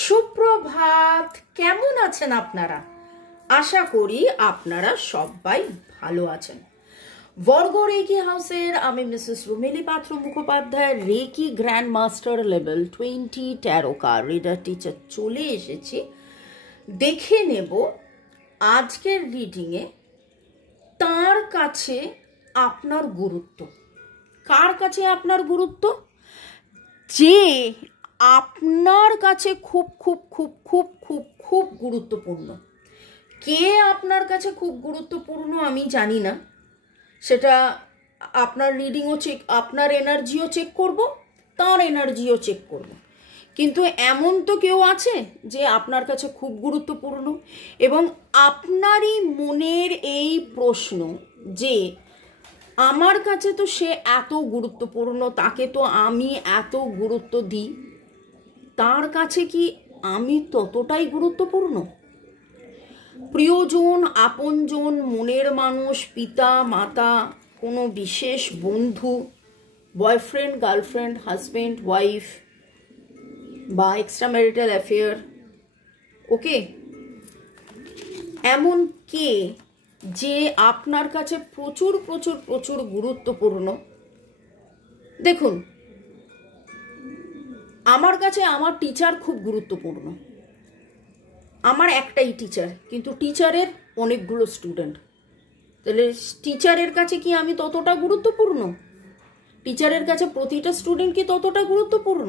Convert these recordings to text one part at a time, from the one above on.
সুপ্রভাত। কেমন আছেন আপনারা? আশা করি আপনারা সবাই ভালো আছেন। বর্গ রেকি হাউসের আমি Mrs Rumeli Patra Mukhopadhyay, reiki grand master level 20 ট্যারোকা রিডার টিচার চলে এসেছি। দেখে নেব আজকের রিডিংয়ে তার কাছে আপনার গুরুত্ব। কার কাছে আপনার গুরুত্ব? যে আপনার কাছে খুব খুব খুব খুব খুব খুব গুরুত্বপূর্ণ। কে আপনার কাছে খুব গুরুত্বপূর্ণ আমি জানি না, সেটা আপনার রিডিংও চেক, আপনার এনার্জিও চেক করব, তার এনার্জিও চেক করব। কিন্তু এমন তো কেউ আছে যে আপনার কাছে খুব গুরুত্বপূর্ণ, এবং আপনারই মনের এই প্রশ্ন যে আমার কাছে তো সে এত গুরুত্বপূর্ণ, তাকে তো আমি এত গুরুত্ব দিই, তার কাছে কি আমি ততটাই গুরুত্বপূর্ণ? প্রিয়জন, আপনজন, মনের মানুষ, পিতা মাতা, কোনো বিশেষ বন্ধু, বয়ফ্রেন্ড, গার্লফ্রেন্ড, হাজব্যান্ড, ওয়াইফ বা এক্সট্রা ম্যারিটাল অ্যাফেয়ার, ওকে, এমন কে যে আপনার কাছে প্রচুর প্রচুর প্রচুর গুরুত্বপূর্ণ? দেখুন, আমার কাছে আমার টিচার খুব গুরুত্বপূর্ণ। আমার একটাই টিচার, কিন্তু টিচারের অনেকগুলো স্টুডেন্ট। তাহলে টিচারের কাছে কি আমি ততটা গুরুত্বপূর্ণ? টিচারের কাছে প্রতিটা স্টুডেন্ট কি ততটা গুরুত্বপূর্ণ?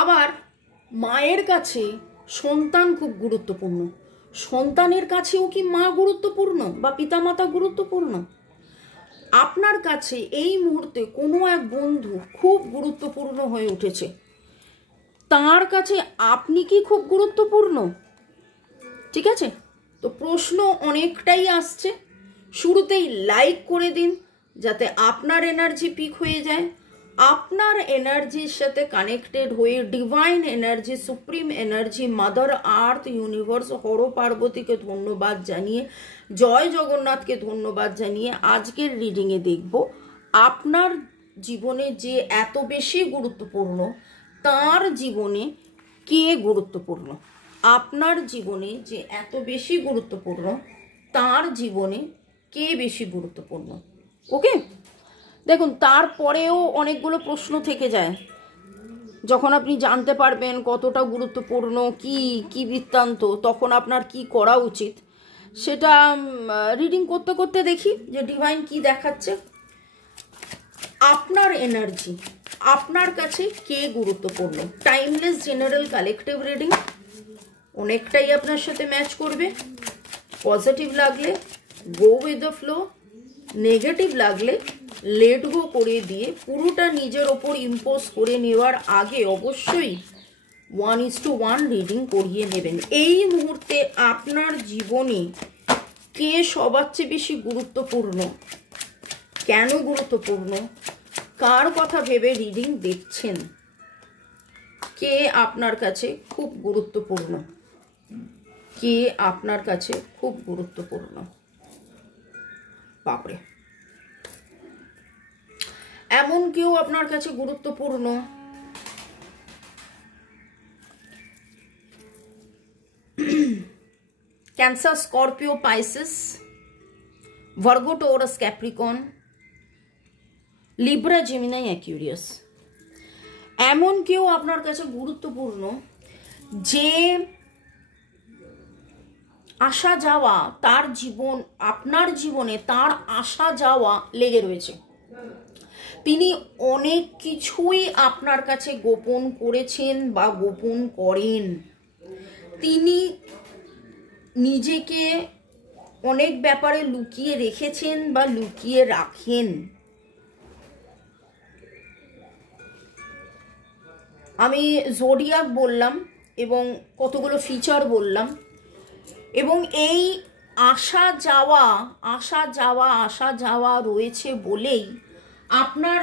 আবার মায়ের কাছে সন্তান খুব গুরুত্বপূর্ণ, সন্তানের কাছেও কি মা গুরুত্বপূর্ণ বা পিতামাতা গুরুত্বপূর্ণ? আপনার কাছে এই মুহূর্তে কোনো এক বন্ধু খুব গুরুত্বপূর্ণ হয়ে উঠেছে, তার কাছে আপনি কি খুব গুরুত্বপূর্ণ? ঠিক আছে, তো প্রশ্ন অনেকটাই আসছে। শুরুতেই লাইক করে দিন যাতে আপনার এনার্জি পিক হয়ে যায়। আপনার এনার্জির সাথে কানেক্টেড হয়ে divine energy, supreme energy, mother earth, universe, Har পার্বতীকে ধন্যবাদ জানিয়ে, জয় জগন্নাথকে ধন্যবাদ জানিয়ে আজকের রিডিংয়ে দেখব আপনার জীবনে যে এত বেশি গুরুত্বপূর্ণ, তার জীবনে কে গুরুত্বপূর্ণ। আপনার জীবনে যে এত বেশি গুরুত্বপূর্ণ, তার জীবনে কে বেশি গুরুত্বপূর্ণ। ওকে, দেখুন, তারপরেও অনেকগুলো প্রশ্ন থেকে যায়। যখন আপনি জানতে পারবেন কতটা গুরুত্বপূর্ণ, কি কি বৃত্তান্ত, তখন আপনার কি করা উচিত সেটা রিডিং করতে করতে দেখি যে ডিভাইন কি দেখাচ্ছে। আপনার এনার্জি, আপনার কাছে কে গুরুত্বপূর্ণ। টাইমলেস জেনারেল কালেকটিভ রিডিং, অনেকটাই আপনার সাথে ম্যাচ করবে। পজিটিভ লাগলে go with the flow, negative লাগলে লেট গো করে দিয়ে পুরোটা নিজের ওপর ইম্পোজ করে নেওয়ার আগে অবশ্যই 1:1 রিডিং করিয়ে নেবেন। এই মুহূর্তে আপনার জীবনে কে সবার চেয়ে বেশি গুরুত্বপূর্ণ, কেন গুরুত্বপূর্ণ, কার কথা ভেবে রিডিং দেখছেন, কে আপনার কাছে খুব গুরুত্বপূর্ণ, কে আপনার কাছে খুব গুরুত্বপূর্ণ। বাপরে, এমন কেউ আপনার কাছে গুরুত্বপূর্ণ Cancer, Scorpio, Pisces, Virgo, Taurus, Capricorn, Libra, Gemini, Aquarius. এমন কেউ আপনার কাছে গুরুত্বপূর্ণ যে আসা যাওয়া, তার জীবন, আপনার জীবনে তার আসা যাওয়া লেগে রয়েছে। তিনি অনেক কিছুই আপনার কাছে গোপন করেছেন বা গোপন করেন। তিনি নিজেকে অনেক ব্যাপারে লুকিয়ে রেখেছেন বা লুকিয়ে রাখেন। আমি জোডিয়াক বললাম এবং কতগুলো ফিচার বললাম, এবং এই আসা যাওয়া আসা যাওয়া আসা যাওয়া রয়েছে বলেই আপনার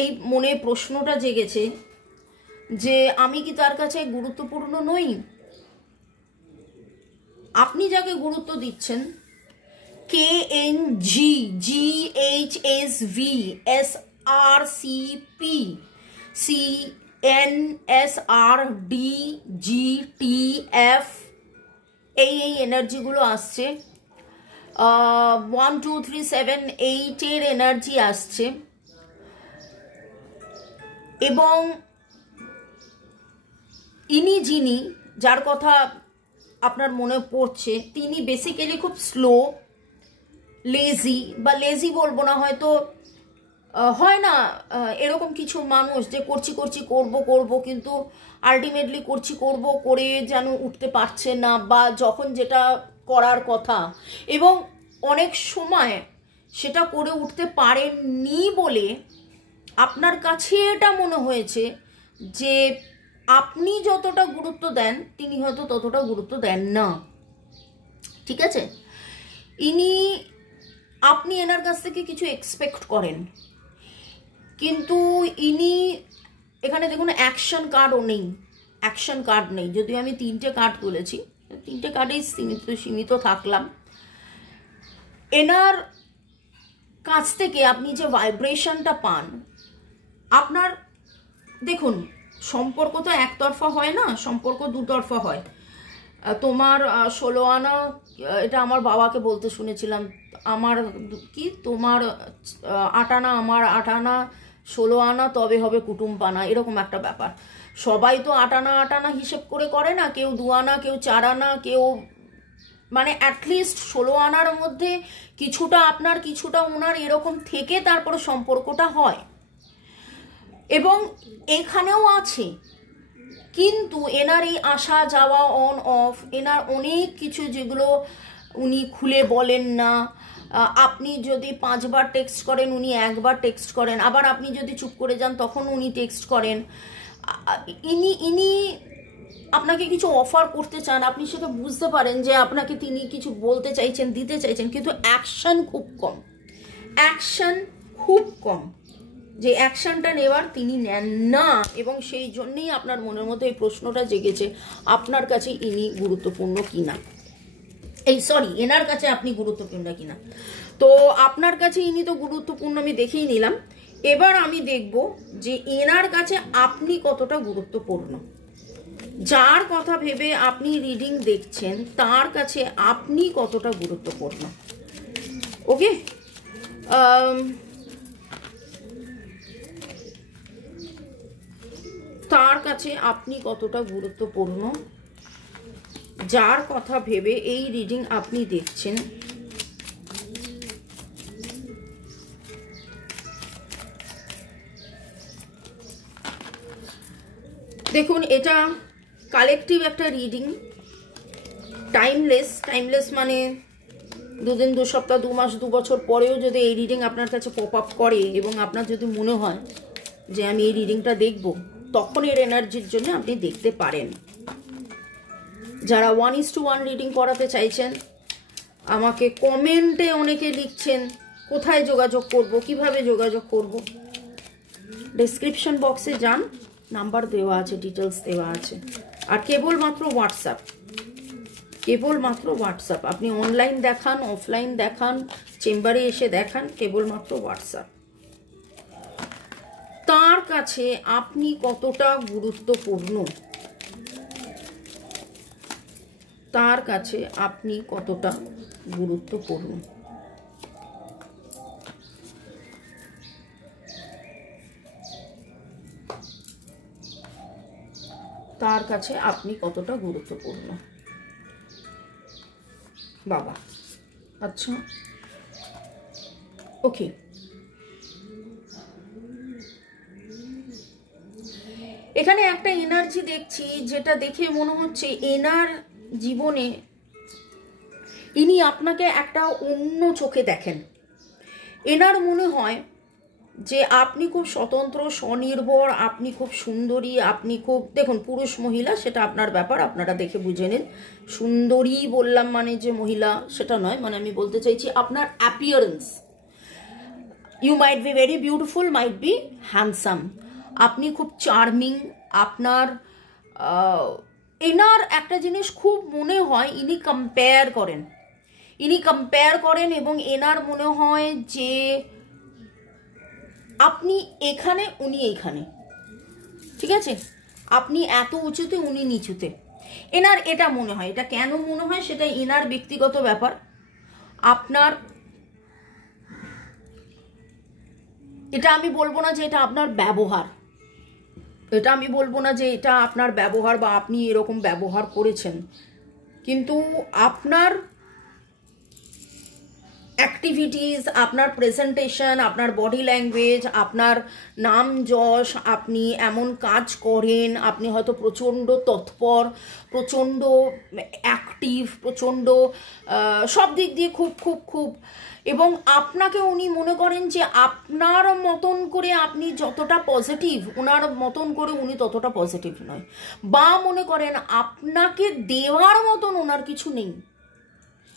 এই মনে প্রশ্নটা জেগেছে যে আমি কি তার কাছে গুরুত্বপূর্ণ নই? আপনি যাকে গুরুত্ব দিচ্ছেন, KNGGHSV SRCP NSRDGTF এই এনার্জিগুলো আসছে। 1 2 3 7 8 এর এনার্জি আসছে। এবং ইনি যিনি যার কথা আপনার মনে পড়ছে, তিনি বেসিক্যালি খুব স্লো, লেজি, বা লেজি বলবো না, হয়তো হয় না এরকম কিছু মানুষ যে করব কিন্তু আলটিমেটলি করে যেন উঠতে পারছে না, বা যখন যেটা করার কথা এবং অনেক সময় সেটা করে উঠতে পারেননি বলে আপনার কাছে এটা মনে হয়েছে যে আপনি যতটা গুরুত্ব দেন তিনি হয়তো ততটা গুরুত্ব দেন না। ঠিক আছে, আপনি এনার কাছ থেকে কিছু এক্সপেক্ট করেন, কিন্তু ইনি এখানে দেখুন অ্যাকশন কার্ডও নেই, অ্যাকশন কার্ড নেই। যদিও আমি 3টে কার্ড তুলেছি, 3টে কার্ডেই সীমিত থাকলাম। এনার কাছ থেকে আপনি যে ভাইব্রেশনটা পান, আপনার দেখুন সম্পর্ক তো একতরফা হয় না, সম্পর্ক দুতরফা হয়। তোমার 16 আনা, এটা আমার বাবাকে বলতে শুনেছিলাম, আমার কি তোমার 8 আনা আমার 8 আনা 16 আনা তবে হবে কুটুম পানা, এরকম একটা ব্যাপার। সবাই তো 8 আনা হিসেব করে না, কেউ 2 আনা, কেউ 4 আনা, কেউ মানে অ্যাটলিস্ট 16 আনার মধ্যে কিছুটা আপনার কিছুটা ওনার, এরকম থেকে তারপরে সম্পর্কটা হয়। এবং এখানেও আছে, কিন্তু এনার এই আসা যাওয়া অন অফ, এনার অনেক কিছু যেগুলো উনি খুলে বলেন না। আপনি যদি 5 বার টেক্সট করেন উনি 1 বার টেক্সট করেন, আবার আপনি যদি চুপ করে যান তখন উনি টেক্সট করেন। ইনি আপনাকে কিছু অফার করতে চান, আপনি সেটা বুঝতে পারেন যে আপনাকে তিনি কিছু বলতে চাইছেন, দিতে চাইছেন, কিন্তু অ্যাকশন খুব কম, অ্যাকশন খুব কম। যে অ্যাকশনটা নেওয়ার তিনি নেন না, এবং সেই জন্যেই আপনার মনের মধ্যে এই প্রশ্নটা জেগেছে আপনার কাছে ইনি গুরুত্বপূর্ণ কিনা, এনার কাছে আপনি গুরুত্বপূর্ণ কিনা। তো আপনার কাছে ইনি তো গুরুত্বপূর্ণ আমি দেখেই নিলাম, এবার আমি দেখব যে এনার কাছে আপনি কতটা গুরুত্বপূর্ণ। যার কথা ভেবে আপনি রিডিং দেখছেন তার কাছে আপনি কতটা গুরুত্বপূর্ণ। ওকে, তার কাছে আপনি কতটা গুরুত্বপূর্ণ, যার কথা ভেবে এই রিডিং আপনি দেখছেন। দেখুন, এটা কালেকটিভ একটা রিডিং, টাইমলেস মানে 2 দিন 2 সপ্তাহ 2 মাস 2 বছর পরেও যদি এই রিডিং আপনার কাছে পপ আপ করে এবং আপনার যদি মনে হয় যে আমি এই রিডিংটা দেখব, তখন এর এনার্জির জন্য আপনি দেখতে পারেন। যারা 1:1 রিডিং করাতে চাইছেন, আমাকে কমেন্টে অনেকে লিখছেন কোথায় যোগাযোগ করব, কিভাবে যোগাযোগ করব। ডেসক্রিপশন বক্সে যান, নাম্বার দেওয়া আছে, ডিটেলস দেওয়া আছে। আর কেবলমাত্র হোয়াটসঅ্যাপ, আপনি অনলাইন দেখান, অফলাইন দেখান, চেম্বারে এসে দেখান, কেবলমাত্র হোয়াটসঅ্যাপ। তার কাছে আপনি কতটা গুরুত্বপূর্ণ, তার কাছে আপনি কতটা গুরুত্বপূর্ণ। তার কাছে আপনি কতটা গুরুত্বপূর্ণ। বাবা, আচ্ছা, ওকে। এখানে একটা এনার্জি দেখছি, যেটা দেখে মনে হচ্ছে এনার জীবনে ইনি আপনাকে একটা অন্য চোখে দেখেন। এনার মনে হয় যে আপনি খুব স্বতন্ত্র, স্বনির্ভর, আপনি খুব সুন্দরী, আপনি খুব, দেখুন পুরুষ মহিলা সেটা আপনার ব্যাপার, আপনারা দেখে বুঝে নিন। সুন্দরী বললাম মানে যে মহিলা সেটা নয়, মানে আমি বলতে চাইছি আপনার appearance, you might be very beautiful, might be handsome, আপনি খুব চার্মিং। আপনার এনার একটা জিনিস খুব মনে হয়, ইনি কম্পেয়ার করেন এবং এনার মনে হয় যে আপনি এখানে, উনি এইখানে, ঠিক আছে? আপনি এত উঁচুতে, উনি নিচুতে। এনার এটা মনে হয়, এটা কেন মনে হয় সেটা এনার ব্যক্তিগত ব্যাপার। আপনার এটা আমি বলবো না যে এটা আপনার ব্যবহার, এটা আমি বলবো না যে এটা আপনার ব্যবহার বা আপনি এরকম ব্যবহার করেছেন, কিন্তু আপনার অ্যাক্টিভিটিস, আপনার প্রেজেন্টেশন, আপনার বডি ল্যাঙ্গুয়েজ, আপনার নাম যশ, আপনি এমন কাজ করেন, আপনি হয়তো প্রচণ্ড তৎপর, প্রচণ্ড অ্যাক্টিভ, প্রচণ্ড সব দিক দিয়ে খুব খুব খুব, এবং আপনাকে উনি মনে করেন যে আপনার মতন করে আপনি যতটা পজিটিভ, ওনার মতন করে উনি ততটা পজিটিভ নয়, বা মনে করেন আপনাকে দেওয়ার মতন ওনার কিছু নেই।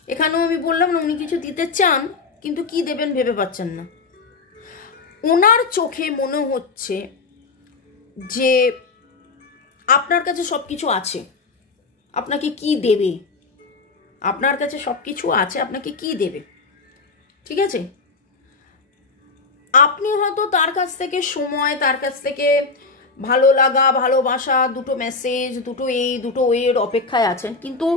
এখানেও আমি বললাম না, উনি কিছু দিতে চান কিন্তু কি দেবেন ভেবে পাচ্ছেন না। ওনার চোখে মনে হচ্ছে যে আপনার কাছে সব কিছু আছে, আপনাকে কি দেবে, আপনার কাছে সব কিছু আছে, আপনাকে কি দেবে, ঠিক আছে? আপনি হয়তো তার কাছ থেকে সময়, তার কাছ থেকে ভালো লাগা, ভালোবাসা, দুটো মেসেজ, দুটো এই দুটো ওয়ের অপেক্ষায় আছেন, কিন্তু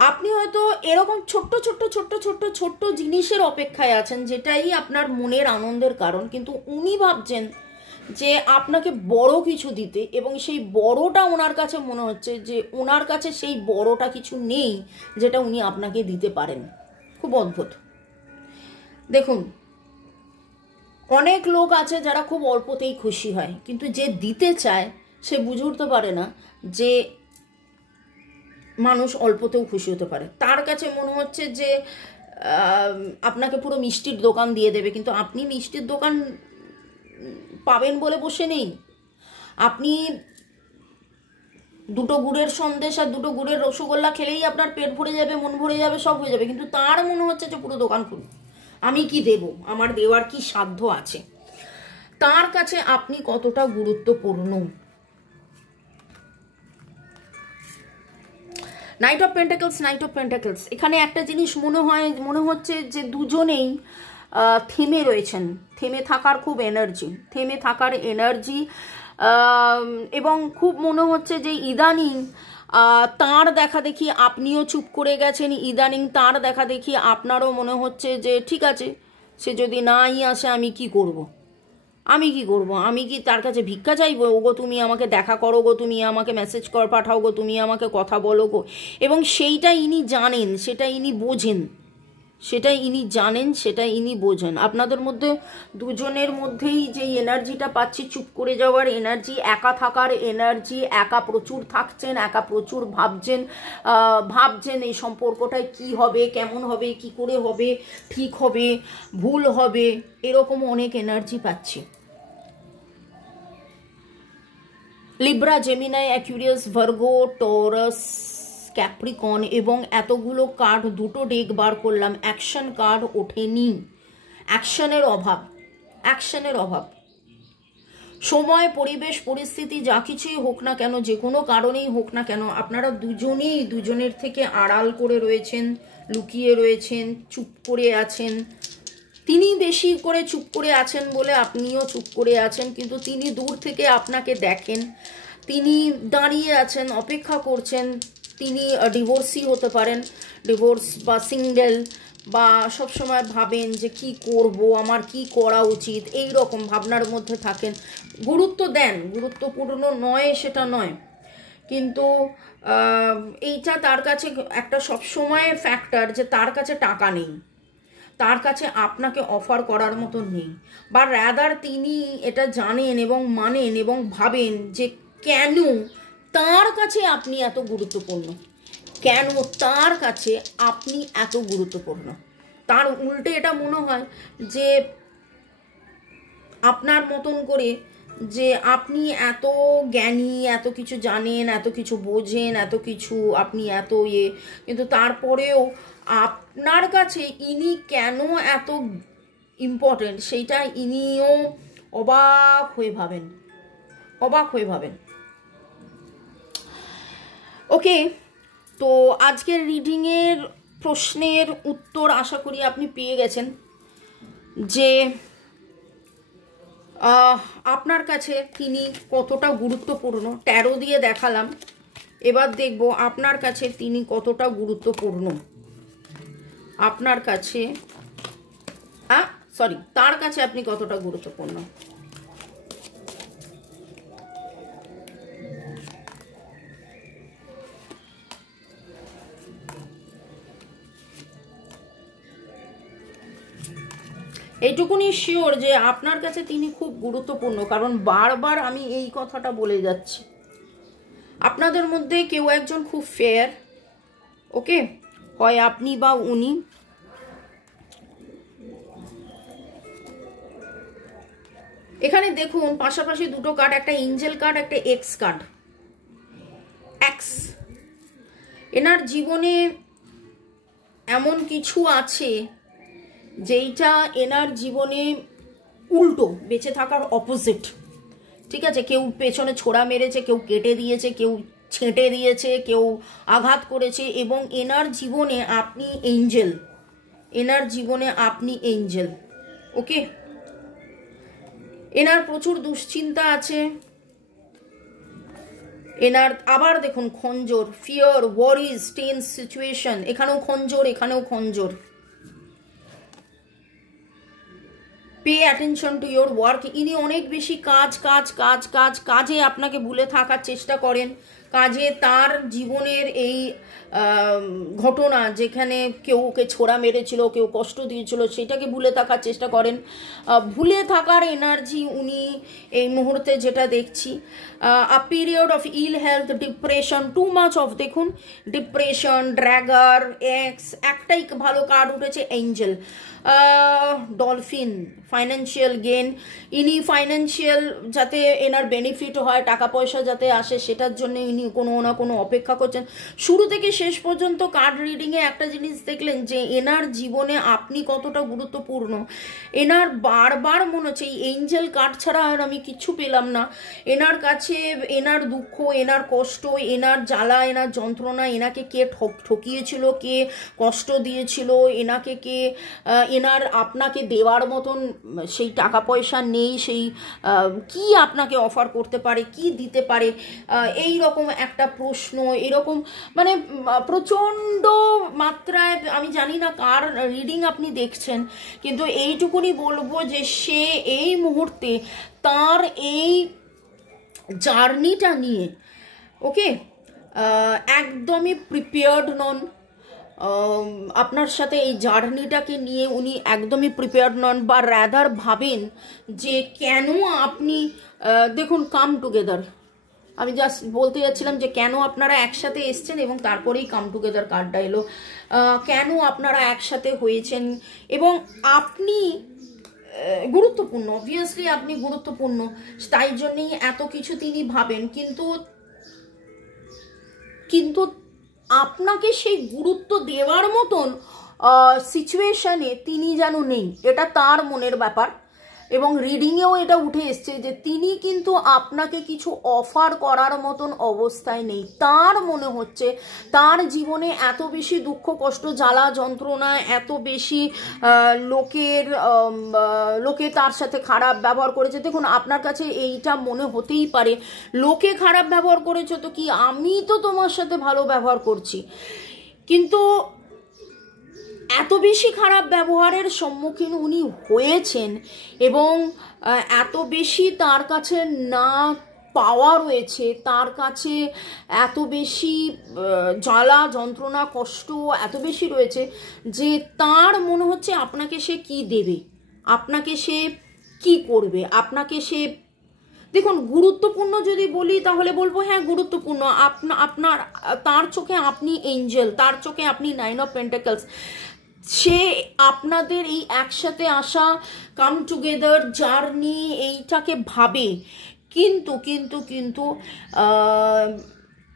আপনি হয়তো এরকম ছোট্ট ছোট্ট ছোট্ট ছোট্ট ছোট্ট জিনিসের অপেক্ষায় আছেন যেটাই আপনার মনের আনন্দের কারণ, কিন্তু উনি ভাবছেন যে আপনাকে বড় কিছু দিতে, এবং সেই বড়টা ওনার কাছে মনে হচ্ছে যে ওনার কাছে সেই বড়টা কিছু নেই যেটা উনি আপনাকে দিতে পারেন। খুব অদ্ভুত। দেখুন, অনেক লোক আছে যারা খুব অল্পতেই খুশি হয়, কিন্তু যে দিতে চায় সে বুঝে উঠতে পারে না যে মানুষ অল্পতেও খুশি হতে পারে। তার কাছে মনে হচ্ছে যে আপনাকে পুরো মিষ্টির দোকান দিয়ে দেবে, কিন্তু আপনি মিষ্টির দোকান পাবেন বলে বসে নেই। আপনি দুটো গুড়ের সন্দেশ আর দুটো গুড়ের রসগোল্লা খেলেই আপনার পেট ভরে যাবে, মন ভরে যাবে, সব হয়ে যাবে, কিন্তু তার মনে হচ্ছে যে পুরো দোকান খুলুন, আমি কি দেব, আমার দেওয়ার কি সাধ্য আছে। তার কাছে আপনি কতটা গুরুত্বপূর্ণ। Night of pentacles, night of pentacles, এখানে একটা জিনিস মনে হচ্ছে যে দুজনেই থেমে রয়েছেন, থেমে থাকার খুব এনার্জি, থেমে থাকার এনার্জি, এবং খুব মনে হচ্ছে যে ইদানিং তার দেখা দেখি আপনিও চুপ করে গেছেন, ইদানিং তার দেখা দেখি আপনারও মনে হচ্ছে যে ঠিক আছে, সে যদি নাই আসে আমি কি করব, আমি কি করব, আমি কি তার কাছে ভিক্ষা চাইবো? ওগো তুমি আমাকে দেখা করো গো, তুমি আমাকে মেসেজ কর পাঠাও গো, তুমি আমাকে কথা বলো গো। এবং সেইটা ইনি জানেন, সেটা ইনি বোঝেন, সেটা ইনি জানেন, সেটা ইনি বোঝেন। আপনাদের মধ্যে দুজনের মধ্যেই যে এনার্জিটা পাচ্ছি, চুপ করে যাওয়ার এনার্জি, একা থাকার এনার্জি, একা প্রচুর থাকছেন, একা প্রচুর ভাবছেন এই সম্পর্কটায় কি হবে, কেমন হবে, কি করে হবে, ঠিক হবে, ভুল হবে, এরকম অনেক এনার্জি পাচ্ছি। Libra, Gemini, Aquarius, Virgo, Taurus, Capricorn, এবং এতগুলো কার্ড, দুটো ডেক বার করলাম, অ্যাকশন কার্ড ওঠেনি। অ্যাকশনের অভাব, অ্যাকশনের অভাব। সময়, পরিবেশ, পরিস্থিতি যা কিছুই হোক না কেন, যে কোনো কারণেই হোক না কেন, আপনারা দুজনেই দুজনের থেকে আড়াল করে রয়েছেন, লুকিয়ে রয়েছেন, চুপ করে আছেন। তিনি বেশি করে চুপ করে আছেন বলে আপনিও চুপ করে আছেন, কিন্তু তিনি দূর থেকে আপনাকে দেখেন, তিনি দাঁড়িয়ে আছেন, অপেক্ষা করছেন। তিনি ডিভোর্সি হতে পারেন, ডিভোর্স বা সিঙ্গেল, বা সবসময় ভাবেন যে কি করব, আমার কি করা উচিত, এই রকম ভাবনার মধ্যে থাকেন। গুরুত্ব দেন, গুরুত্বপূর্ণ নয় সেটা নয়, কিন্তু এইটা তার কাছে একটা সবসময় ফ্যাক্টর যে তার কাছে টাকা নেই, তার কাছে আপনাকে অফার করার মতো নেই, বা রাদার তিনি এটা জানেন এবং মানেন এবং ভাবেন যে কেন তার কাছে আপনি এত গুরুত্বপূর্ণ, কেন তার কাছে আপনি এত গুরুত্বপূর্ণ। তার উল্টে এটা মনে হয় যে আপনার মতন করে যে আপনি এত জ্ঞানী, এত কিছু জানেন, এত কিছু বোঝেন, এত কিছু আপনি এত কিন্তু তারপরেও আপনার কাছে ইনি কেন এত ইম্পর্টেন্ট সেইটা ইনিও অবাক হয়ে ভাবেন, অবাক হয়ে ভাবেন। ওকে, তো আজকের রিডিংয়ের প্রশ্নের উত্তর আশা করি আপনি পেয়ে গেছেন যে আপনার কাছে তিনি কতটা গুরুত্বপূর্ণ, 13 দিয়ে দেখালাম, এবার দেখব আপনার কাছে তিনি কতটা গুরুত্বপূর্ণ। আপনার কাছে তার কাছে আপনি কতটা গুরুত্বপূর্ণ। এইটুকুনি শিওর যে আপনার কাছে তিনি খুব গুরুত্বপূর্ণ, কারণ বারবার আমি এই কথাটা বলে যাচ্ছি। আপনাদের মধ্যে কেউ একজন খুব ফেয়ার, ওকে, হয় আপনি বা উনি। এখানে দেখুন পাশাপাশি দুটো কার্ড, একটা এঞ্জেল কার্ড, একটা এক্স কার্ড। এক্স, এনার জীবনে এমন কিছু আছে যেইটা এনার জীবনে উল্টো, বেঁচে থাকার অপোজিট, ঠিক আছে। কেউ পেছনে ছোড়া মেরেছে, কেউ কেটে দিয়েছে, কেউ ছেঁটে দিয়েছে, কেউ আঘাত করেছে, এবং এনার জীবনে আপনি এঞ্জেল, এনার জীবনে আপনি এঞ্জেল, ওকে। এনার প্রচুর দুশ্চিন্তা আছে, এনার আবার দেখুন খঞ্জর, ফিয়ার, ওয়ারিজ, টেন্স সিচুয়েশন, এখানেও খঞ্জর, এখানেও খঞ্জর। Pay attention to your work, ইনি অনেক বেশি কাজে আপনাকে ভুলে থাকার চেষ্টা করেন। কাজে তার জীবনের এই ঘটনা, যেখানে কেউ ওকে ছোড়া মেরেছিল, কেউ কষ্ট দিয়েছিল, সেটাকে ভুলে থাকার চেষ্টা করেন। ভুলে থাকার এনার্জি উনি এই মুহূর্তে যেটা দেখছি, a period of ill health, depression, too much of, দেখুন ডিপ্রেশন, ড্র্যাগার, এক্স, একটাই ভালো কার্ড উঠেছে এঞ্জেল, ডলফিন, ফাইন্যান্সিয়াল গেন। ইনি ফাইন্যান্সিয়াল যাতে এনার বেনিফিট হয়, টাকা পয়সা যাতে আসে, সেটার জন্য ইনি কোনো না কোনো অপেক্ষা করছেন। শুরু থেকে শেষ পর্যন্ত কার্ড রিডিংয়ে একটা জিনিস দেখলেন যে এনার জীবনে আপনি কতটা গুরুত্বপূর্ণ। এনার বারবার মনে হচ্ছে এই এঞ্জেল কার্ড ছাড়া আর আমি কিছু পেলাম না। এনার কাছে এনার দুঃখ, এনার কষ্ট, এনার জ্বালা, এনার যন্ত্রণা, এনাকে কে ঠকিয়েছিল, কে কষ্ট দিয়েছিল, এনাকে কে এনার আপনাকে দেওয়ার মতন সেই টাকা পয়সা নেই, সেই কি আপনাকে অফার করতে পারে, কি দিতে পারে, এই রকম একটা প্রশ্ন, এরকম মানে প্রচণ্ড মাত্রায়। আমি জানি না কার রিডিং আপনি দেখছেন, কিন্তু এইটুকুনি বলবো যে সে এই মুহূর্তে তার এই জার্নিটা নিয়ে, ওকে, একদমই প্রিপেয়ার্ড নন। আপনার সাথে এই জার্নিটাকে নিয়ে উনি একদমই প্রিপেয়ার্ড নন, বা রাদার ভাবেন যে কেন আপনি, দেখুন কাম টুগেদার, আমি জাস্ট বলতে যাচ্ছিলাম যে কেন আপনারা একসাথে এসছেন, এবং তারপরেই কাম টুগেদার কার্ডটা এলো। কেন আপনারা একসাথে হয়েছেন, এবং আপনি গুরুত্বপূর্ণ, অবভিয়াসলি আপনি গুরুত্বপূর্ণ, তাই জন্যই এত কিছু তিনি ভাবেন, কিন্তু আপনাকে সেই গুরুত্ব দেওয়ার মতন সিচুয়েশনে তিনি যেন নেই, এটা তার মনের ব্যাপার। এবং রিডিংয়েও এটা উঠে এসছে যে তিনি কিন্তু আপনাকে কিছু অফার করার মতন অবস্থায় নেই। তার মনে হচ্ছে তার জীবনে এত বেশি দুঃখ কষ্ট জ্বালা যন্ত্রণা, এত বেশি লোকে তার সাথে খারাপ ব্যবহার করেছে। দেখুন আপনার কাছে এইটা মনে হতেই পারে লোকে খারাপ ব্যবহার করেছে তো কি, আমি তো তোমার সাথে ভালো ব্যবহার করছি, কিন্তু এত বেশি খারাপ ব্যবহারের সম্মুখীন উনি হয়েছেন, এবং এত বেশি তার কাছে না পাওয়া রয়েছে, তার কাছে এত বেশি জ্বালা যন্ত্রণা কষ্ট এত বেশি রয়েছে যে তার মনে হচ্ছে আপনাকে সে কি দেবে, আপনাকে সে কি করবে, আপনাকে সে, দেখুন গুরুত্বপূর্ণ যদি বলি তাহলে বলবো হ্যাঁ গুরুত্বপূর্ণ। আপনার তার চোখে আপনি এঞ্জেল, তার চোখে আপনি 9 অফ পেন্টাকলস। সে আপনাদের এই একসাথে আসা কাম টুগেদার জার্নি এইটাকে ভাবে, কিন্তু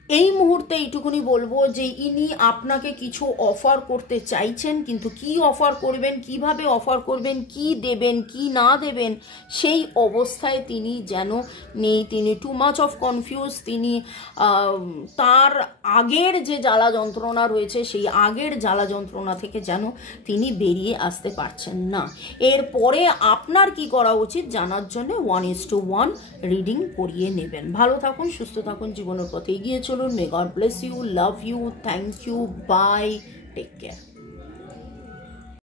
এই মুহূর্তে এইটুকুনি বলবো যে ইনি আপনাকে কিছু অফার করতে চাইছেন, কিন্তু কি অফার করবেন, কিভাবে অফার করবেন, কি দেবেন কি না দেবেন সেই অবস্থায় তিনি যেন নেই। তিনি টু মাচ অফ কনফিউজ। তিনি তার আগের যে জ্বালা যন্ত্রণা রয়েছে সেই আগের জ্বালা যন্ত্রণা থেকে যেন তিনি বেরিয়ে আসতে পারছেন না। এরপরে আপনার কি করা উচিত জানার জন্য 1:1 রিডিং করিয়ে নেবেন। ভালো থাকুন, সুস্থ থাকুন, জীবনের পথে এগিয়ে চলুন। May God bless you, love you, thank you, bye, take care.